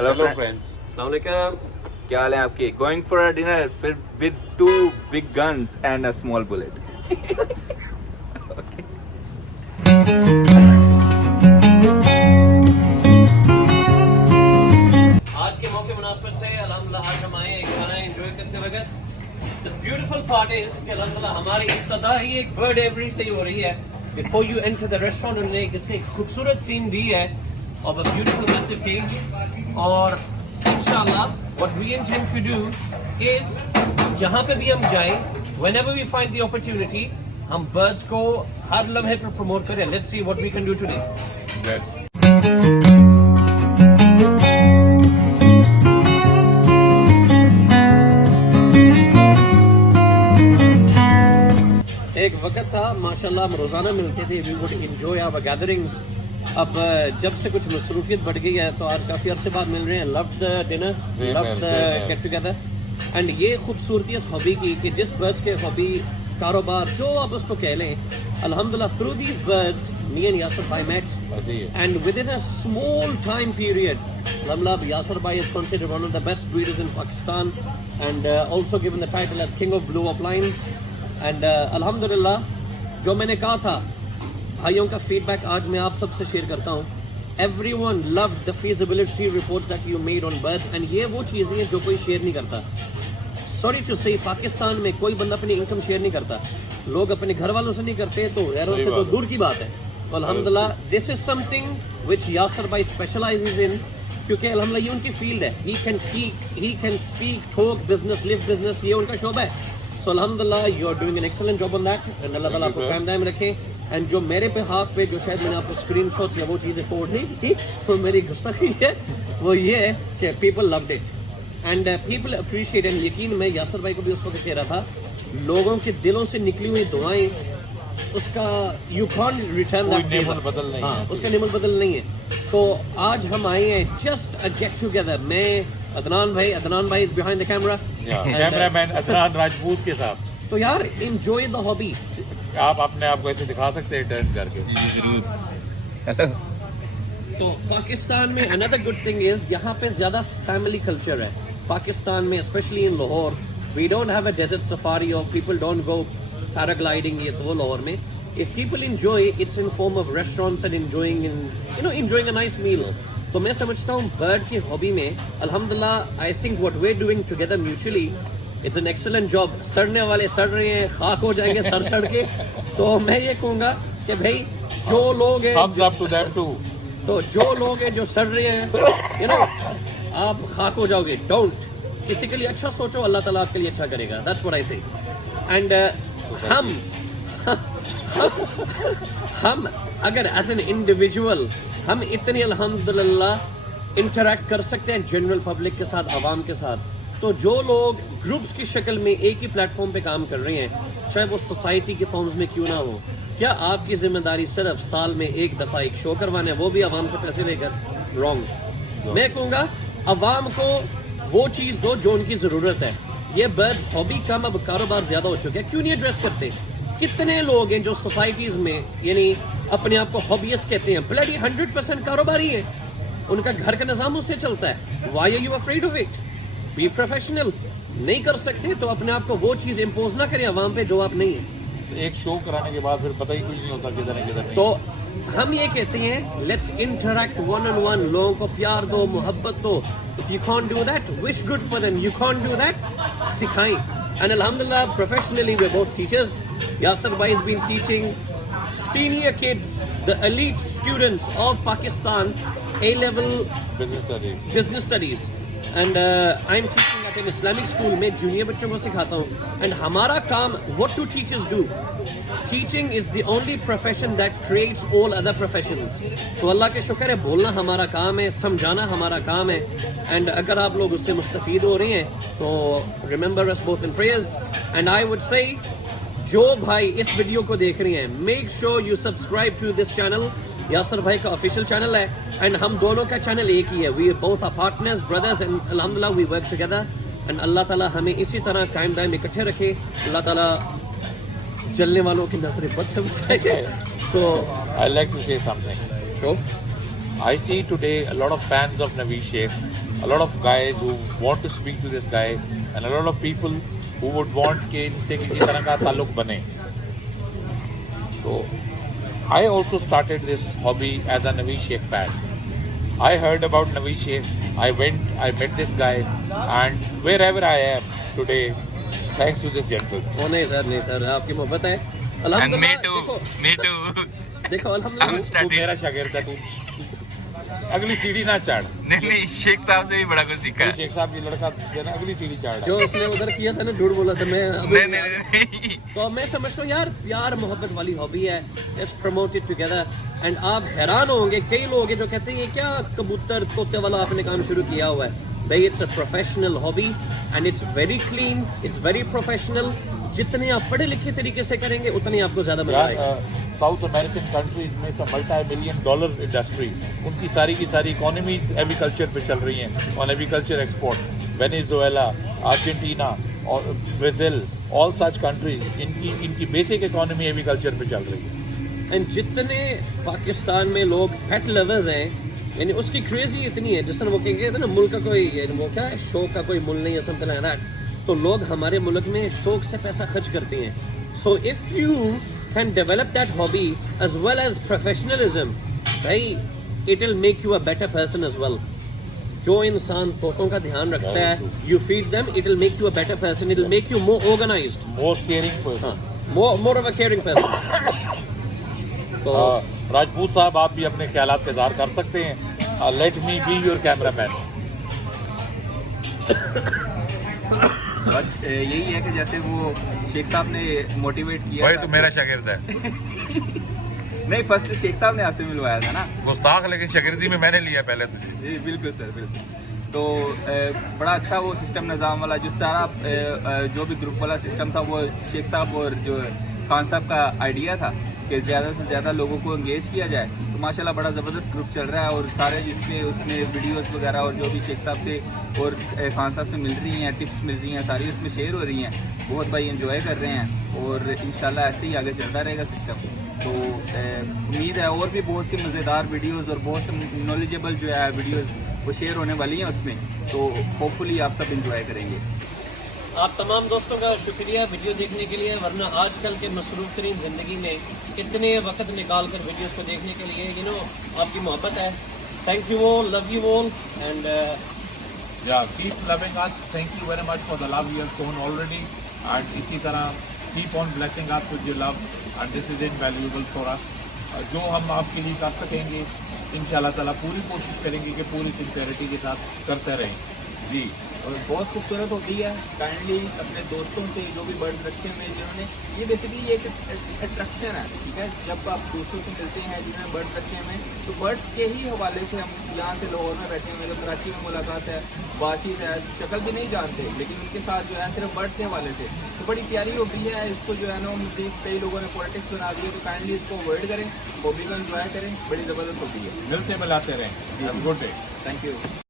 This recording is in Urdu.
Hello friends. Assalamu alaikum. کیا حال ہے آپ کے؟ Going for a dinner with 2 big guns and a small bullet. آج کے موقع مناسبت سے الحمدللہ آج ہم آئے ہیں کھانا انجوائے کرتے وقت. The beautiful part is کہ الحمدللہ ہماری ابتدا ہی ایک برڈ ایوری سے ہی ہو رہی ہے. Before you enter the restaurant انہوں نے کسی خوبصورت تھیم دی ہے of a beautiful massive cage. اور انشاءاللہ what we intend to do is جہاں پہ بھی ہم جائیں whenever we find the opportunity ہم birds کو ہر لمحے پر پروموٹ کریں. Let's see what we can do today. Yes. ایک وقت تھا ماشاءاللہ ہم روزانہ ملتے تھے. we would enjoy our gatherings. اب جب سے کچھ مصروفیت بڑھ گئی ہے تو آج کافی عرصے بعد مل رہے ہیں. love the dinner, love the get together. And یہ خوبصورتی اس ہابی کی کہ جس برڈس کے ہابی کاروبار جو آپ اس کو کہہ لیں الحمدللہ through these birds me and Yasir bhai met and within a small time period alhamdulillah Yasir bhai is considered one of the best breeders in Pakistan and also given the title as king of blue uplands and alhamdulillah جو میں نے کہا تھا بھائیوں کا فیڈ بیک آج میں آپ سب سے شیئر کرتا ہوں. Everyone loved the feasibility reports that you made on birds and یہ وہ چیزیں ہیں جو کوئی شیئر نہیں کرتا. Sorry to say پاکستان میں کوئی بندہ اپنی انکم شیئر نہیں کرتا. لوگ اپنے گھر والوں سے نہیں کرتے تو غیروں سے تو دور کی بات ہے. الحمدللہ this is something which Yasir bhai specializes in کیونکہ الحمدللہ یہ ان کی فیلڈ ہے. he can speak, talk business, live business. یہ ان کا شعبہ ہے. So alhamdulillah you are doing an excellent job on that and اللہ تعالیٰ آپ کو قائم دائم رکھے. اینڈ جو میرے پہ ہاتھ پہ جو شاید میں نے آپ کو اسکرین شاٹس یا وہ چیزیں فورورڈ نہیں کی تو میری گستاخی ہے وہ یہ ہے کہ people load it and people appreciate. And یقین میں یاسر بھائی کو بھی اس وقت کہہ رہا تھا لوگوں کے دلوں سے نکلی ہوئی دعائیں اس کا یو کانٹ ریٹرن اس کا نعمت بدل نہیں ہے. تو آج ہم آئے ہیں جسٹ اے گیٹ ٹوگیدر. میں عدنان بھائی is behind the camera cameraman Adnan Rajput کے ساتھ. تو یار انجوائے دا ہابی. آپ اپنے آپ کو ایسے دکھا سکتے ہیں ٹرن کر کے. تو پاکستان میں another good thing is یہاں پہ زیادہ فیملی کلچر ہے پاکستان میں especially in Lahore. we don't have a desert safari or people don't go paragliding یہ تو وہ لاہور میں. if people enjoy it's in form of restaurants and enjoying a nice meal. تو میں سمجھتا ہوں برڈ کی ہابی میں الحمدللہ I think what we're doing together mutually it's an excellent job. سڑنے والے سڑ رہے ہیں خاک ہو جائیں گے سڑ سڑ کے. تو میں یہ کہوں گا کہ بھائی جو لوگ ہیں تو جو لوگ ہیں جو سڑ رہے ہیں آپ خاک ہو جاؤ گے. ڈونٹ کسی کے لیے اچھا سوچو اللہ تعالیٰ آپ کے لیے اچھا کرے گا. دیٹس واٹ آئی سے. اینڈ ہم اگر ایز این انڈیویژول ہم اتنی الحمدللہ انٹریکٹ کر سکتے ہیں جنرل پبلک کے ساتھ عوام کے ساتھ تو جو لوگ گروپس کی شکل میں ایک ہی پلیٹ فارم پہ کام کر رہے ہیں چاہے وہ سوسائٹی کے فارمز میں کیوں نہ ہو کیا آپ کی ذمہ داری صرف سال میں ایک دفعہ ایک شو کروانا ہے وہ بھی عوام سے پیسے لے کر؟ رانگ. میں کہوں گا عوام کو وہ چیز دو جو ان کی ضرورت ہے. یہ برڈز ہابی کم اب کاروبار زیادہ ہو چکا ہے. کیوں نہیں ایڈریس کرتے؟ کتنے لوگ ہیں جو سوسائٹیز میں یعنی اپنے آپ کو ہابیسٹ کہتے ہیں بلڈی 100% کاروباری ہیں. ان کا گھر کا نظام اس سے چلتا ہے. Why are you afraid of it? Be professional. نہیں کر سکتے تو اپنے آپ کو وہ چیز امپوز نہ کریں عوام پہ جو آپ نہیں ہیں. ایک شو کرانے کے بعد پھر پتہ ہی کچھ نہیں ہوتا کدھر ہے کدھر نہیں. تو ہم یہ کہتے ہیں let's interact one on one. لوگوں کو پیار دو محبت دو. If you can't do that wish good for them. You can't do that سکھائیں. اینڈ الحمدللہ professionally we both teachers. Yasir بھائی has been teaching senior kids, the elite students of Pakistan A-level business studies. And I'm teaching at an Islamic school. میں جونیئر بچوں کو سکھاتا ہوں. اینڈ ہمارا کام what do teachers do? Teaching is the only profession that creates all other professions. تو اللہ کے شکر ہے بولنا ہمارا کام ہے سمجھانا ہمارا کام ہے. اینڈ اگر آپ لوگ اس سے مستفید ہو رہے ہیں تو remember us both in prayers. And I would say جو بھائی اس ویڈیو کو دیکھ رہے ہیں make sure you subscribe to this channel. Yasir بھائی کا آفیشیل چینل ہے اینڈ ہم دونوں کا چینل ایک ہی ہے. We both are partners brothers and الحمدللہ وی ورک ٹوگیدر. اینڈ اللہ تعالیٰ ہمیں اسی طرح قائم دائم اکٹھے رکھے. اللہ تعالیٰ جلنے والوں کی نظریں بد سمجھائے. So I'd like to say something. Sure. I see today a lot of fans of Naveed Sheikh a lot of guys who want to speak to this guy and a lot of people who would want کہ ان سے کسی طرح کا تعلق بنے. So I also started this hobby as a Naveed Sheikh fan. I heard about Naveed Sheikh. I went, I met this guy, and wherever I am today, thanks to this gentleman. وہ نہیں سر آپ کی محبت ہے And me too. دیکھو Me too. دیکھو الحمدللہ تو میرا شاگرد ہے, تو اگلی سیڑھی نہ چڑھ. نہیں شیخ صاحب سے بھی بڑا کچھ سیکھا ہے. شیخ صاحب کی لڑکا جو ہے نا اگلی سیڑھی چڑھ. جو اس نے ادھر کیا تھا نا جھوٹ بولا تھا میں نہیں. تو میں سمجھتا ہوں یار پیار محبت والی ہابی ہے, let's promote it together. And آپ حیران ہوں گے کئی لوگ ہیں جو کہتے ہیں یہ کیا کبوتر طوطے والا آپ نے کام شروع کیا ہوا ہے. بھائی it's a professional hobby and it's very clean, it's very professional. جتنے آپ پڑھے لکھے طریقے سے کریں گے اتنی آپ کو زیادہ مزہ آئے گا. ساؤتھ امریکن کنٹریز میں $multi-million انڈسٹری, ان کی ساری اکانومیز ایگریکلچر پہ چل رہی ہیں, آن ایگریکلچر ایکسپورٹ. وینیزویلا, ارجنٹینا اور برازیل, آل سچ کنٹریز, ان کی بیسک اکانومی ایگریکلچر پہ چل رہی ہے. اینڈ جتنے پاکستان میں لوگ پیٹ لورز ہیں, یعنی اس کی کریزی اتنی ہے, جس طرح وہ کہتے ہیں نا ملک کا کوئی وہ کیا ہے شوق کا کوئی مل نہیں ہے سمتھنگ لائک دیٹ. تو لوگ ہمارے ملک میں شوق سے پیسہ خرچ کرتے ہیں. So if you can develop that hobby as well as professionalism, بھائی it will make you a better person as well. جو انسان طوطوں کا دھیان رکھتا ہے, you feed them, it will make you a better person, it will make you more organized, more caring person, more of a caring person. تو راجپوت صاحب آپ بھی اپنے خیالات کا اظہار کر سکتے ہیں. let me be your camera man. بس یہی ہے کہ جیسے وہ شیخ صاحب نے موٹیویٹ کیا. بھائی تو میرا شاگرد ہے. نہیں فرسٹ شیخ صاحب نے آپ سے ملوایا تھا نا. گستاخ, لیکن شاگردی میں نے لیا پہلے تجھے. جی بالکل سر بالکل. تو بڑا اچھا وہ سسٹم نظام والا جس طرح جو بھی گروپ والا سسٹم تھا وہ شیخ صاحب اور جو خان صاحب کا آئیڈیا تھا کہ زیادہ سے زیادہ لوگوں کو انگیج کیا جائے. تو ماشاءاللہ بڑا زبردست گروپ چل رہا ہے, اور سارے جس میں اس میں ویڈیوز وغیرہ اور جو بھی شیخ صاحب سے اور خان صاحب سے مل رہی ہیں, ٹپس مل رہی ہیں, ساری اس میں شیئر ہو رہی ہیں. بہت بھائی انجوائے کر رہے ہیں, اور انشاءاللہ ایسے ہی آگے چلتا رہے گا سسٹم. تو امید ہے اور بھی بہت سی مزیدار ویڈیوز اور بہت سے نالجیبل جو ہے ویڈیوز وہ شیئر ہونے والی ہیں اس میں. تو ہوپ فلی آپ سب انجوائے کریں گے. آپ تمام دوستوں کا شکریہ ویڈیو دیکھنے کے لیے, ورنہ آج کل کے مصروف ترین زندگی میں اتنے وقت نکال کر ویڈیوز کو دیکھنے کے لیے آپ کی محبت ہے. Thank you all, love you all, and keep loving us. Thank you very much for the love you have shown already, and اسی طرح keep on blessing us with your love, and this is invaluable for us. جو ہم آپ کے لیے کر سکیں گے انشاءاللہ تعالیٰ پوری کوشش کریں گے کہ پوری سنسیئرٹی کے ساتھ کرتے رہیں. جی اور بہت خوبصورت ہوتی ہے. کائنڈلی اپنے دوستوں سے جو بھی برڈز رکھے ہوئے ہیں جنہوں نے, یہ بیسیکلی یہ ایک اٹریکشن ہے, ٹھیک ہے. جب آپ دوستوں سے ملتے ہیں جنہوں نے برڈز رکھے ہوئے ہیں, تو برڈس کے ہی حوالے سے ہم یہاں سے لاہور میں بیٹھے ہوئے ہیں, جب کراچی میں ملاقات ہے, بات چیت ہے, شکل بھی نہیں جانتے, لیکن ان کے ساتھ جو ہے صرف برڈس کے حوالے سے تو بڑی پیاری ہوتی ہے. اس کو جو ہے نا مزید کئی لوگوں نے پولیٹکس بنا دی ہے, تو کائنڈلی اس کو اوائڈ کریں, ہابی کو انجوائے کریں, بڑی زبردست ہوتی ہے. ملتے ملاتے رہیں. Good day. Thank you.